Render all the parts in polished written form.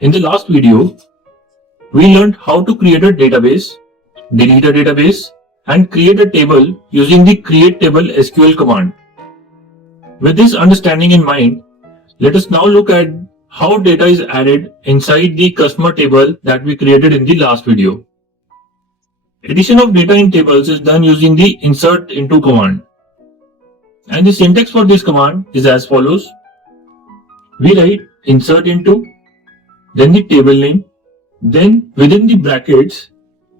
In the last video, we learned how to create a database, delete a database, and create a table using the create table SQL command. With this understanding in mind, let us now look at how data is added inside the customer table that we created in the last video. Addition of data in tables is done using the insert into command. And the syntax for this command is as follows. We write insert into, then the table name, then within the brackets,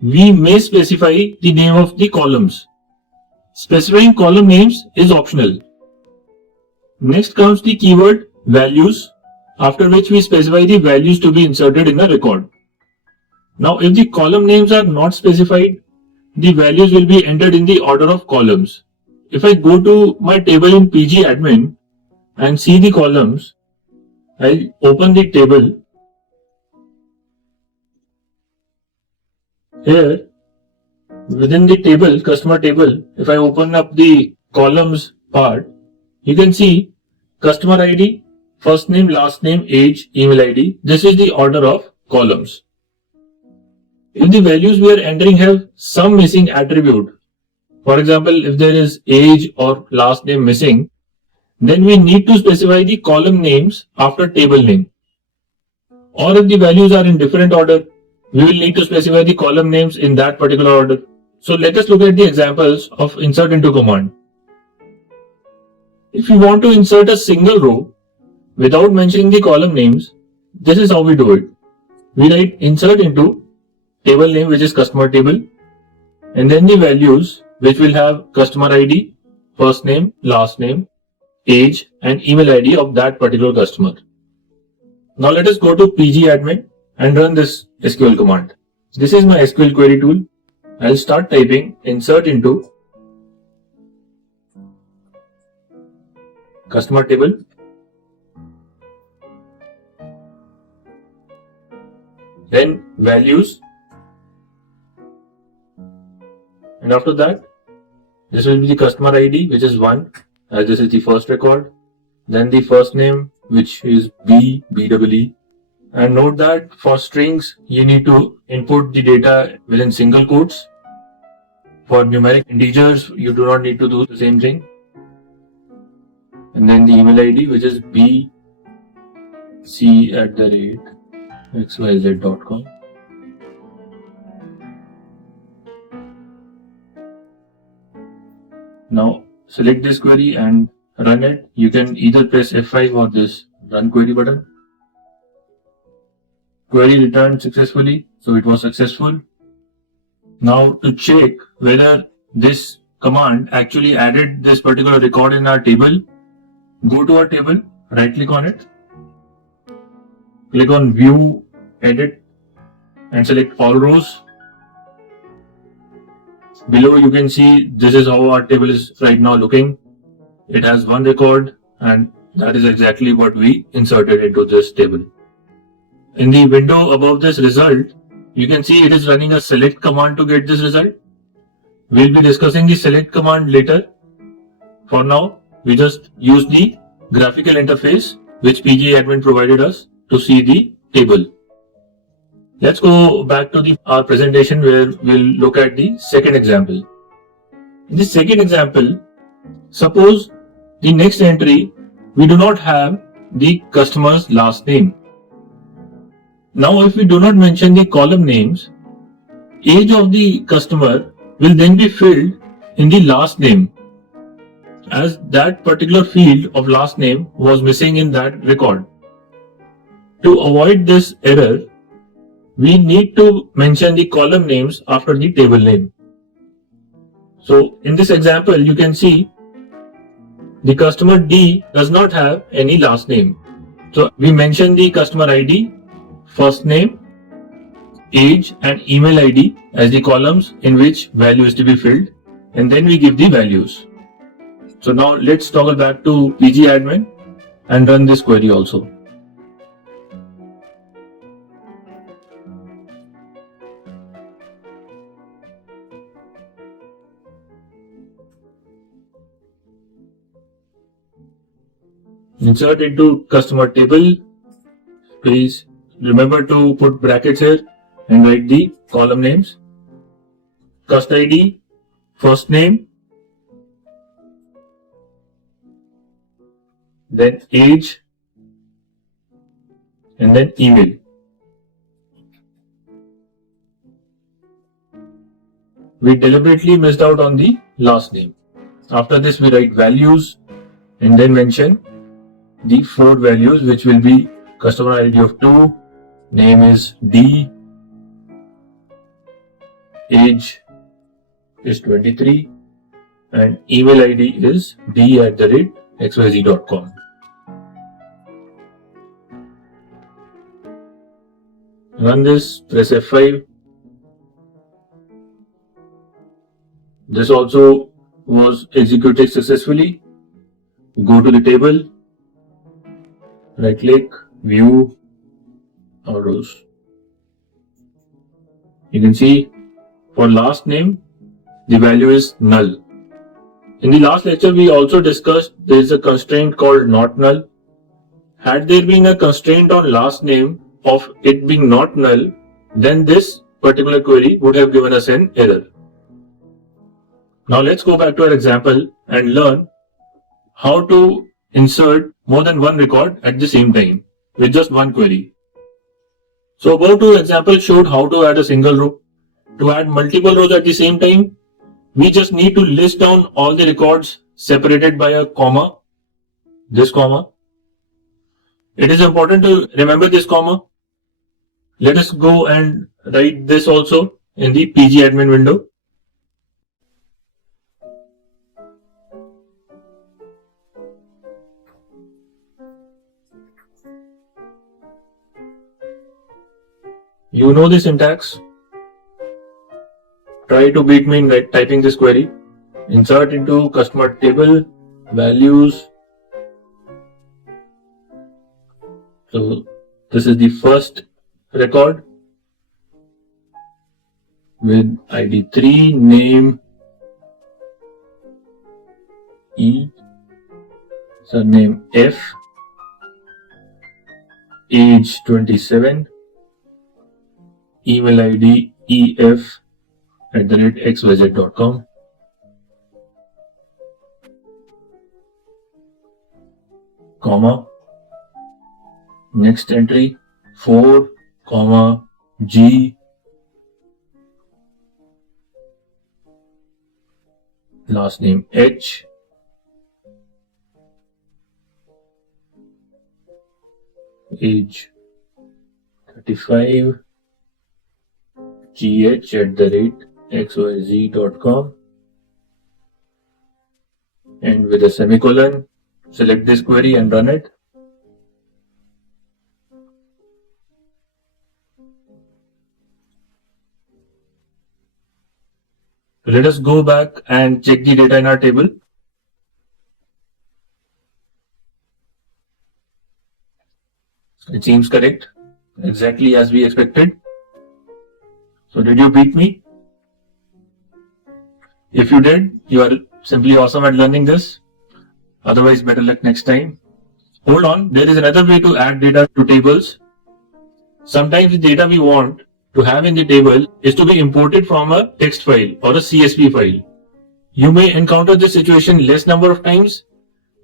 we may specify the name of the columns. Specifying column names is optional. Next comes the keyword values, after which we specify the values to be inserted in the record. Now, if the column names are not specified, the values will be entered in the order of columns. If I go to my table in PGAdmin and see the columns, I'll open the table. Here, within the table, customer table, if I open up the columns part, you can see customer ID, first name, last name, age, email ID. This is the order of columns. If the values we are entering have some missing attribute, for example, if there is age or last name missing, then we need to specify the column names after table name. Or if the values are in different order, we will need to specify the column names in that particular order. So let us look at the examples of insert into command. If you want to insert a single row without mentioning the column names, this is how we do it. We write insert into table name, which is customer table, and then the values, which will have customer ID, first name, last name, age, and email ID of that particular customer. Now let us go to PGAdmin and run this SQL command. This is my SQL query tool. I'll start typing insert into customer table, then values, and after that, this will be the customer ID, which is 1, as this is the first record, then the first name, which is BEE, and note that for strings, you need to input the data within single quotes. For numeric integers, you do not need to do the same thing. And then the email ID, which is bc@xyz.com. Now select this query and run it. You can either press F5 or this run query button. Query returned successfully, so it was successful. Now to check whether this command actually added this particular record in our table, go to our table, right click on it, click on view, edit, and select all rows. Below you can see this is how our table is right now looking. It has one record, and that is exactly what we inserted into this table. In the window above this result, you can see it is running a select command to get this result. We'll be discussing the select command later. For now, we just use the graphical interface which PGAdmin provided us to see the table. Let's go back to our presentation where we'll look at the second example. In the second example, suppose the next entry, we do not have the customer's last name. Now, if we do not mention the column names, age of the customer will then be filled in the last name, as that particular field of last name was missing in that record. To avoid this error, we need to mention the column names after the table name. So in this example, you can see the customer D does not have any last name. So we mention the customer ID, first name, age, and email ID as the columns in which value is to be filled, and then we give the values. So now let's toggle back to PGAdmin and run this query also. Insert into customer table, space remember to put brackets here and write the column names. Cust ID, first name, then age, and then email. We deliberately missed out on the last name. After this, we write values and then mention the 4 values, which will be customer ID of 2, name is D, age is 23, and email ID is d@xyz.com. Run this, press F5. This also was executed successfully. Go to the table, right click, view, or rows. You can see for last name, the value is null. In the last lecture, we also discussed there is a constraint called not null. Had there been a constraint on last name of it being not null, then this particular query would have given us an error. Now let's go back to our example and learn how to insert more than one record at the same time with just one query. So above two examples showed how to add a single row. To add multiple rows at the same time, we just need to list down all the records separated by a comma, this comma. It is important to remember this comma. Let us go and write this also in the PGAdmin window. You know the syntax. Try to beat me in typing this query. Insert into customer table, values. So this is the first record with ID 3, name E, surname F, age 27, email ID ef@xyz.com. Comma. Next entry 4, G, last name H, age 35, gh@xyz.com, and with a semicolon, select this query and run it. Let us go back and check the data in our table. It seems correct, exactly as we expected. So did you beat me? If you did, you are simply awesome at learning this. Otherwise, better luck next time. Hold on, there is another way to add data to tables. Sometimes the data we want to have in the table is to be imported from a text file or a CSV file. You may encounter this situation less number of times,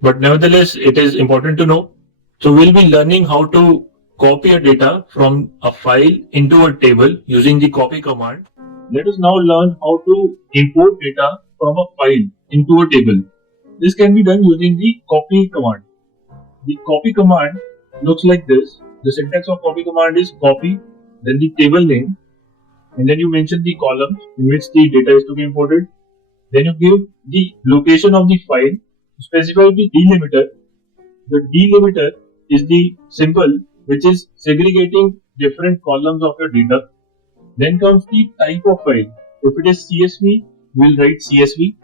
but nevertheless it is important to know. So we'll be learning how to copy a data from a file into a table using the copy command. Let us now learn how to import data from a file into a table. This can be done using the copy command. The copy command looks like this. The syntax of copy command is copy, then the table name, and then you mention the columns in which the data is to be imported. Then you give the location of the file, specify the delimiter. The delimiter is the symbol which is segregating different columns of your data. Then comes the type of file. If it is CSV, we'll write CSV.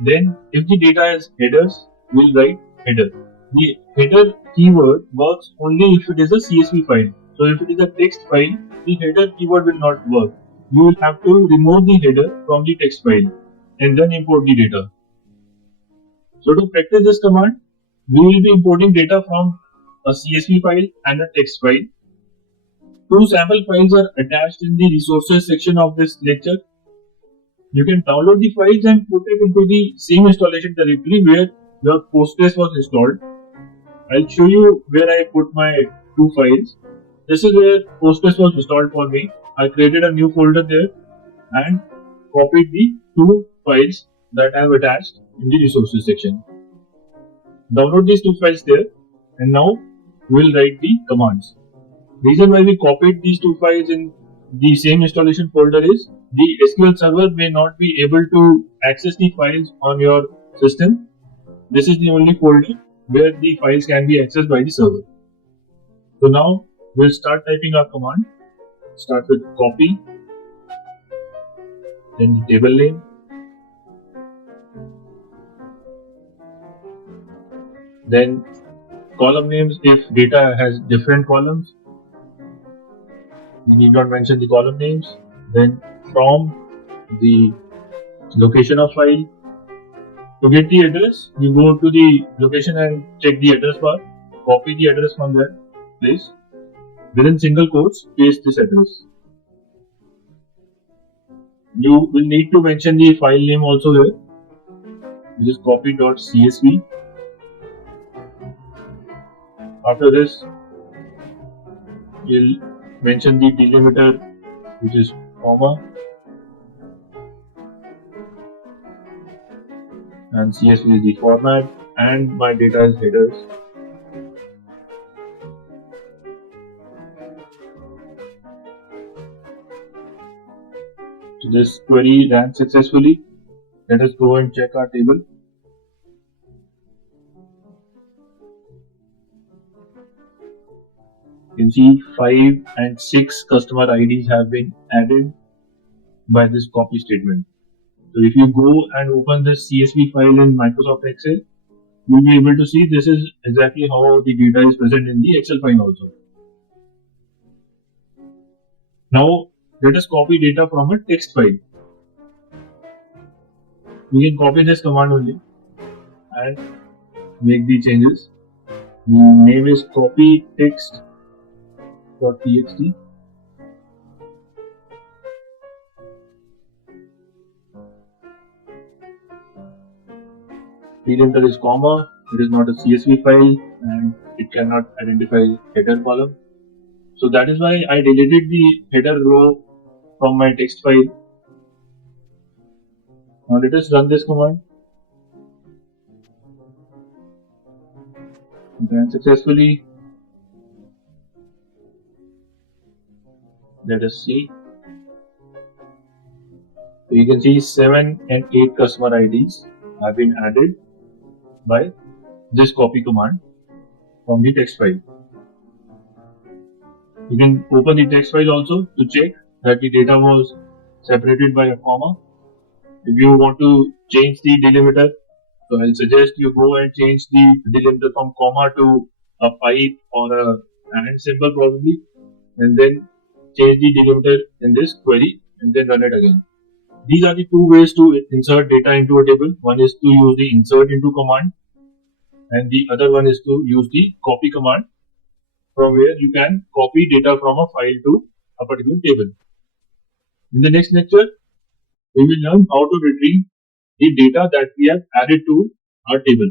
Then if the data is headers, we'll write header. The header keyword works only if it is a CSV file. So if it is a text file, the header keyword will not work. You will have to remove the header from the text file and then import the data. So to practice this command, we will be importing data from a CSV file and a text file. Two sample files are attached in the resources section of this lecture. You can download the files and put it into the same installation directory where your Postgres was installed. I'll show you where I put my two files. This is where Postgres was installed for me. I created a new folder there and copied the two files that I have attached in the resources section. Download these two files there, and now we will write the commands. Reason why we copied these two files in the same installation folder is the SQL server may not be able to access the files on your system. This is the only folder where the files can be accessed by the server. So now we'll start typing our command. Start with copy, then the table name, then column names if data has different columns. We need not mention the column names. Then from the location of file. To get the address, you go to the location and check the address bar. Copy the address from there, please. Within single quotes, paste this address. You will need to mention the file name also here. You just copy .csv. After this, you'll mention the delimiter, which is comma, and CSV is the format, and my data is headers. So this query ran successfully. Let us go and check our table. You can see 5 and 6 customer IDs have been added by this copy statement. So if you go and open this CSV file in Microsoft Excel, you'll be able to see this is exactly how the data is present in the Excel file also. Now let us copy data from a text file. We can copy this command only and make the changes. The name is copy text.txt. Delimiter is comma. It is not a CSV file and it cannot identify header column. So that is why I deleted the header row from my text file. Now let us run this command. Ran successfully. Let us see. So you can see 7 and 8 customer IDs have been added by this copy command from the text file. You can open the text file also to check that the data was separated by a comma. If you want to change the delimiter, so I'll suggest you go and change the delimiter from comma to a pipe or a and symbol probably, and then change the delimiter in this query and then run it again. These are the two ways to insert data into a table. One is to use the insert into command, and the other one is to use the copy command, from where you can copy data from a file to a particular table. In the next lecture, we will learn how to retrieve the data that we have added to our table.